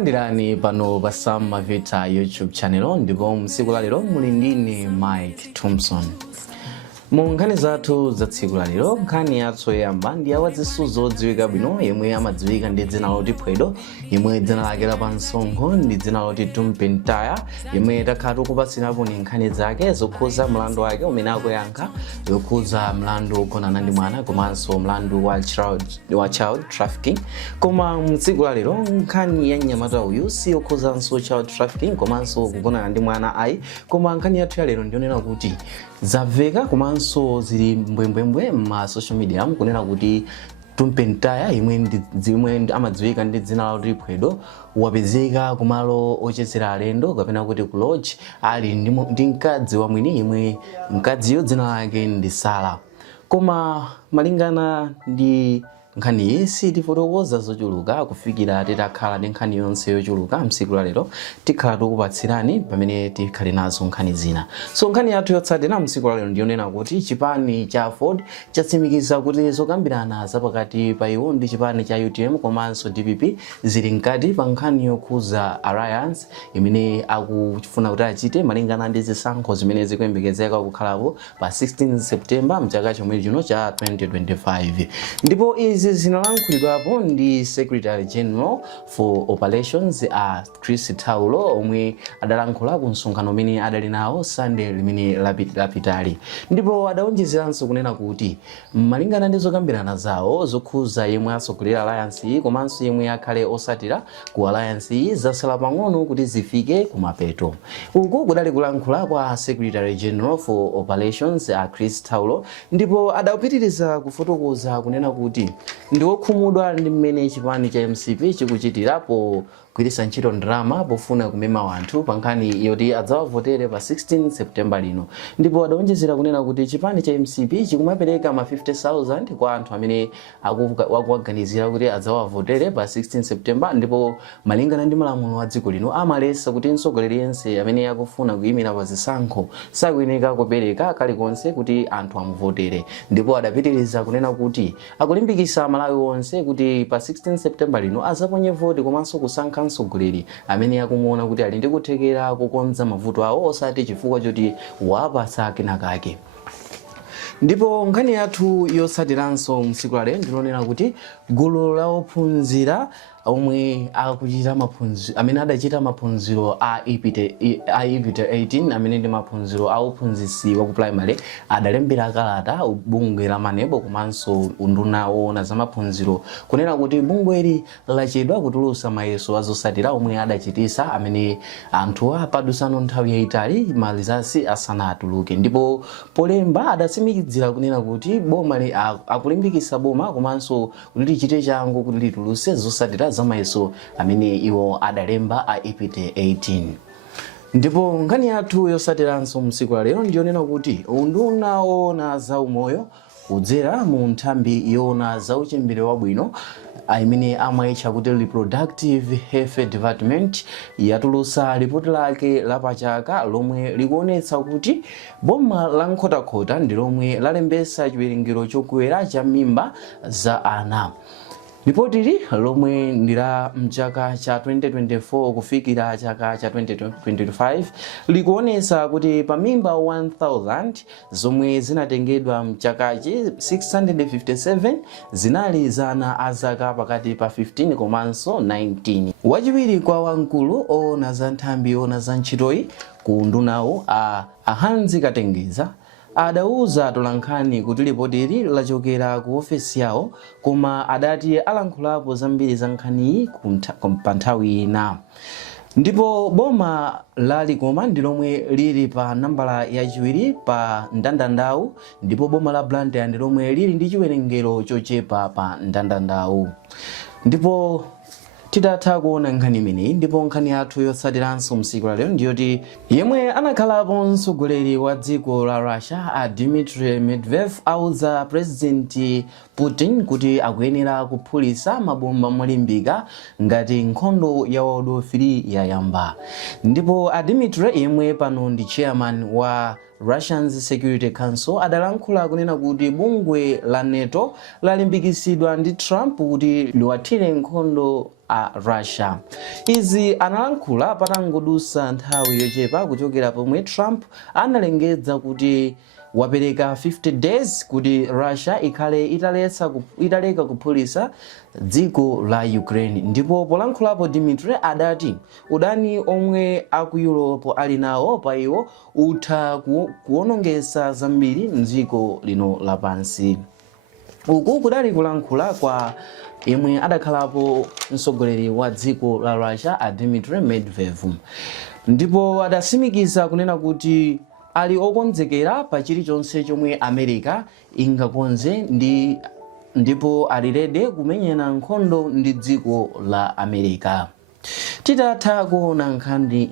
Takulandirani pano pa Sam Mavita YouTube channel ndipo msiku la lero muli ndine Mike Thompson. Munkhani zathu za tsiku la lero, nkhani yathu yoyamba ndi awazisuzo odziwika bwino yemwe amadziwika ndi dzina loti Pwedo, yemwe dzina lake la pansonkho ndi dzina loti Tumpentaya, yemwe takhala tikupatsirapo ni nkhani zake zokhuza mlandu wake umene akuyankha, yokhuza mlandu ogonana ndi mwana komanso mlandu wa child trafficking. Koma mtsiku la lero nkhani ya mnyamata uyu si yokhuzanso child trafficking komanso kugonana ndi mwana ayi, koma nkhani yathu ya lero ndionena kuti zamveka komanso zili mbwembwembwe ma social media kunena kuti Tumpentaya yemwe amadziwika ndi dzina loti Pwedo wapezeka kumalo ochezera alendo kapena kuti ku lodge ali ndi mkadzi wa mwini yemwe mkadziyo dzina lake ndi Sala. Koma malingana ndi nkhani iyi sitifotokoza zochuluka kufikira titakhala ndi nkhani yonse yochuluka msiku la lero tikhala tikupatsirani pamene tikhale nazo nkhani zina. So nkhani yathu yotsatira msiku la lero ndionena kuti chipani cha Ford chatsimikiza kuti zokambirana zapakati pa iwo ndi chipani cha UTM komanso DPP zili mkati pa nkhani yokhuza alliance imene akufuna kuti achite malingana ndi zisankho zimene zikuyembekezeka kukhalapo pa 16 September mchaka chomwe chino cha 2025. Ndipo izi zinalankhulidwapo ndi Secretary General for Operations Chris Taulo omwe adalankhula ku msonkhano umene adali nawo Sunday limene lapitali. Ndipo adaonjezeranso kunena kuti malingana ndi zokambirana zawo zokhuza yemwe asogolera alliance iyi komanso yemwe akhale osatira ku alliance iyi zasala pang'ono kuti zifike kumapeto. Uku kudali kulankhula kwa Secretary General for Operations Chris Taulo, ndipo adapitiriza kufotokoza kunena kuti ndi wokhumudwa ndi mmene chipani cha MCP chikuchitirapo kugwiritsa ntchito ndalama pofuna kumema wanthu pa nkhani yoti adzawavotere pa 16 September lino. Ndipo adaonjezera kunena kuti chipani cha MCP chikumapereka ma 50,000 kwa anthu amene akuwaganizira kuti adzawavotere pa 16 September, ndipo malingana ndi malamulo wa dziko lino amalesa kuti mtsogoleri yense amene akufuna kuyimira pa zisankho sakuyeneka kupereka kalikonse kuti anthu amuvotere. Ndipo adapitiriza kunena kuti akulimbikitsa Malawi wonse kuti pa 16 September lino azaponye voti komanso kusankha mtsogoleri amene akumuona kuti ali ndi kuthekera kukonza mavuto awo osati chifukwa choti wapasa kenakake. Ndipo nkhani yathu yotsatiranso msiku la lero ndinonena kuti gulu la ophunzira omwe akuchita maphunziro amene adachita maphunziro a EPIT 18 amene ndi maphunziro a ophunzitsi wa ku primary adalembera kalata bungwe la Manebo komanso unduna woona za maphunziro kunena kuti bungweli lachedwa kutulutsa mayeso azotsatira omwe adachitisa amene anthu apadusano nthawi yayitali malizasi asanatuluke. Ndipo polemba adatsimikizira kunena kuti boma akulimbikitsa boma komanso kuti lichite changu kuti litulutse zotsatira za mayeso amene iwo adalemba a EPIT 18. Ndipo nkhani yathu yotsatiranso msiku la lero ndionena kuti unduna woona za umoyo kudzera mu nthambi yoona za uchembere wabwino imene amayitcha kuti Reproductive Health Department yatulutsa ripoti lake lapachaka lomwe likuonetsa kuti boma la Nkhotakota ndi lomwe lalembesa chiwerengero chokwera cha mimba za ana. Ripoti lomwe ndila mchaka cha 2024 kufikira chaka cha 2025 likuonesa kuti pa mimba 1000 zomwe zinatengedwa mchakachi 657 zinali za ana azaka pakati pa 15 komanso 19. Wachiwiri kwa wamkulu oona za nthambi yoona za ntchitoyi ku ndunawo Hanzi Katengeza adauza atolankhani kuti ripoti ili lachokera ku ofesi yawo, koma adati alankhulapo zambiri za nkhaniyi pa nthawi ina. Ndipo boma la Likoma ndi lomwe lili pa nambala yachiwiri pa mndandanda, ndipo boma la Blantyre ndi lomwe lili ndi chiwerengero chochepa pa mndandanda. Ndipo tidatha kuona nkhani imeneyi. Ndipo nkhani yathu yotsatiranso msiku la lero ndiyoti yemwe anakhalapo mtsogoleri wa dziko la Russia Dmitry Medvedev auza President Putin kuti akuyenera kuphulitsa mabomba molimbika ngati nkhondo ya World War III yayamba. Ndipo Dmitry yemwe pano ndi chairman wa Russia's Security Council adalankhula kunena kuti bungwe la NATO lalimbikisidwa ndi Trump kuti liwathire nkhondo a Russia. Izi analankhula patangodusa nthawi yochepa kuchokera pomwe Trump analengeza kuti wapereka 50 days kuti Russia ikhale italeka kuphulitsa dziko la Ukraine. Ndipo polankhulapo Dmitry adati udani omwe aku Europe ali nawo pa iwo utha kuonongesa zambiri mdziko lino lapansi. Uku kudali kulankhula kwa yemwe adakhalapo mtsogoleri wa dziko la Russia a Dmitry Medvedev. Ndipo adasimikiza kunena kuti ali okonzekera pa chilichonse chomwe America ingakonze ndipo alirede kumenyana nkhondo ndi dziko la America. Titatha kuona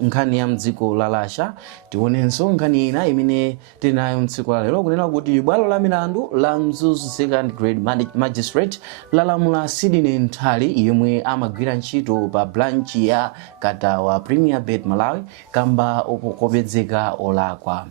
nkhani ya mdziko la Russia, tionenso nkhani ina imene tinayo mtsiku la lero kunena kuti bwalo la milandu la Mzuzu Second Grade Magistrate lalamula Sydney Ntali yomwe amagwira ntchito pa branch ya Katawa Premier Bed Malawi kamba kopezeka olakwa.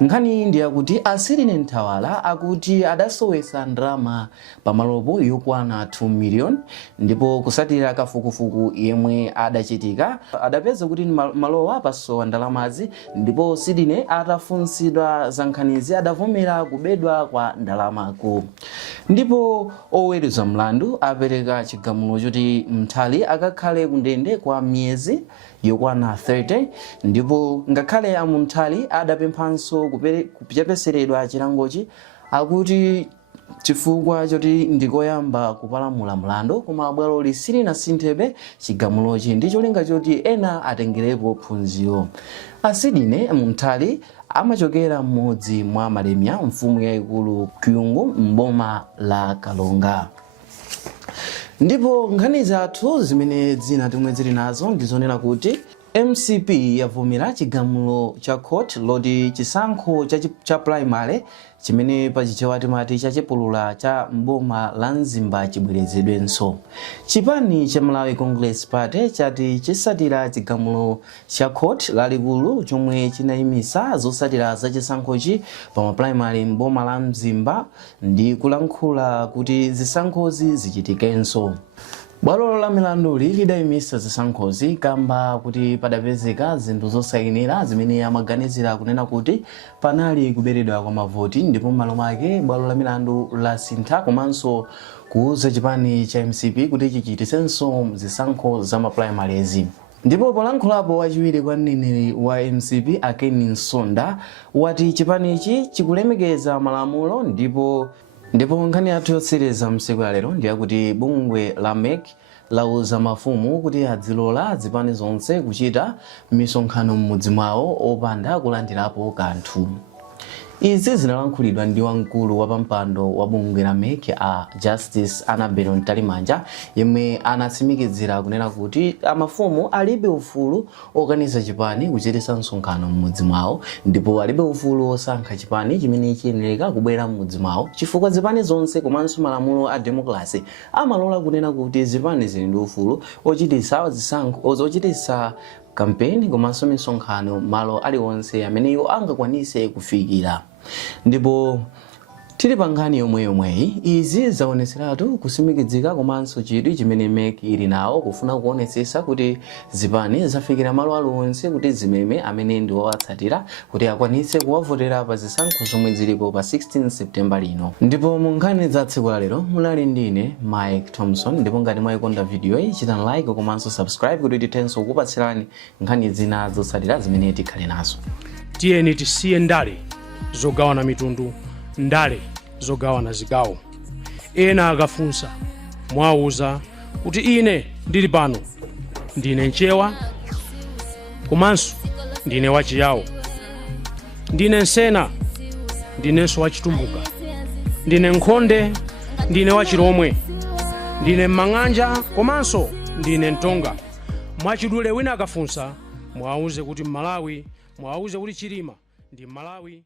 Nkhani ndi yakuti Sydney Ntawala akuti adasowesa ndrama pamalopo yokwana 2 million ndipo kusatira kafukufuku yemwe adachitika adapeza kuti malowa pasowa ndalamazi ndipo Sydney atafunsidwa za nkhanizi adavomera kubedwa kwa ndalamako. Ndipo oweruza mlandu apereka chigamulo choti Mtali akakhale kundende kwa miyezi yokwana 30 ndipo ngakhale Mtali adapemphanso kupepeseredwa chilangochi akuti chifukwa choti ndikoyamba kupalamula mlandu koma bwalo silinasinthebe chigamulochi ndi cholinga choti ena atengerepo phunziro. Sydney Mtali amachokera mmodzi mwa malemya mfumu yayikulu Kyungu mboma la Kalonga. Ndipo nkhani zathu zimene zina timwe zili nazo ndizonena kuti MCP yavomera chigamulo cha court loti chisankho cha primary chimene pachichewa timati chachipulula cha mboma la Mzimba chibwerezedwenso. Chipani cha Malawi Congress Party chati chisatira chigamulo cha court lalikulu chomwe chinayimisa zosatira za chisankhochi pa primary mboma la Mzimba ndi kulankhula kuti zisankhozi zichitikenso. Bwalo la milandu lidayimisa zisankhozi kamba kuti padapezeka zinthu zosayenera zimene amaganizira kunena kuti panali kuberedwa kwa mavoti ndipo m'malo mwake bwalo la milandu lasintha komanso kuuza chipani cha MCP kuti chichitisenso zisankho za maprimaries. Ndipo polankhulapo wachiwiri kwa mneneri wa MCP Ken Nsonda wati chipanichi chikulemekeza malamulo ndipo nkhani yathu yotsiriza msiku ya lero ndi yakuti bungwe la MEC lauza mafumu kuti adzilola zipani zonse kuchita misonkhano m'mudzi mwawo opanda kulandirapo kanthu. Izi zinalankhulidwa ndi wamkulu wa pampando wa bungwe la MEC a Justice Annabel Ntalimanja yemwe anatsimikizira kunena kuti amafumu alibe ufulu okaniza chipani kuchitisa msonkhano m'mudzi mwawo ndipo alibe ufulu osankha chipani chimene chiyenera kubwera m'mudzi mwawo chifukwa zipani zonse komanso malamulo a demokrasi amalola kunena kuti zipani zili ndi ufulu ochitisa zisankho ochitisa kampeni komanso misonkhano malo aliwonse amene iwo angakwanise kufikira. Ndipo tili pa nkhani yomweyi izi zaoneseratu kusimikizika komanso chidwi chimene MEC ili nawo kufuna kuonetsetsa kuti zipani zafikira malo aliwonse kuti zimeme amene ndi wowatsatira kuti akwanise kuwavotera pa zisankho zomwe zilipo pa 16 September lino. Ndipo mu nkhani za tsiku la lero mulali ndine Mike Thompson ndipo ngati mwayikonda video iyi chitani like komanso subscribe kuti titenso kukupatsirani nkhani zina zotsatira zimene tikhale nazo. Tiyeni tisiye ndale zogawana mitundu, ndale zogawana zigawo. Ena akafunsa mwauza kuti ine ndili pano ndine nchewa komanso ndine wachiyawo, ndine nsena ndinenso wachitumbuka, ndine nkhonde ndine wachiromwe, ndine mang'anja komanso ndine ntonga. Mwachidule wina akafunsa mwauze kuti Malawi, mwauze kuti Chilima ndi Malawi.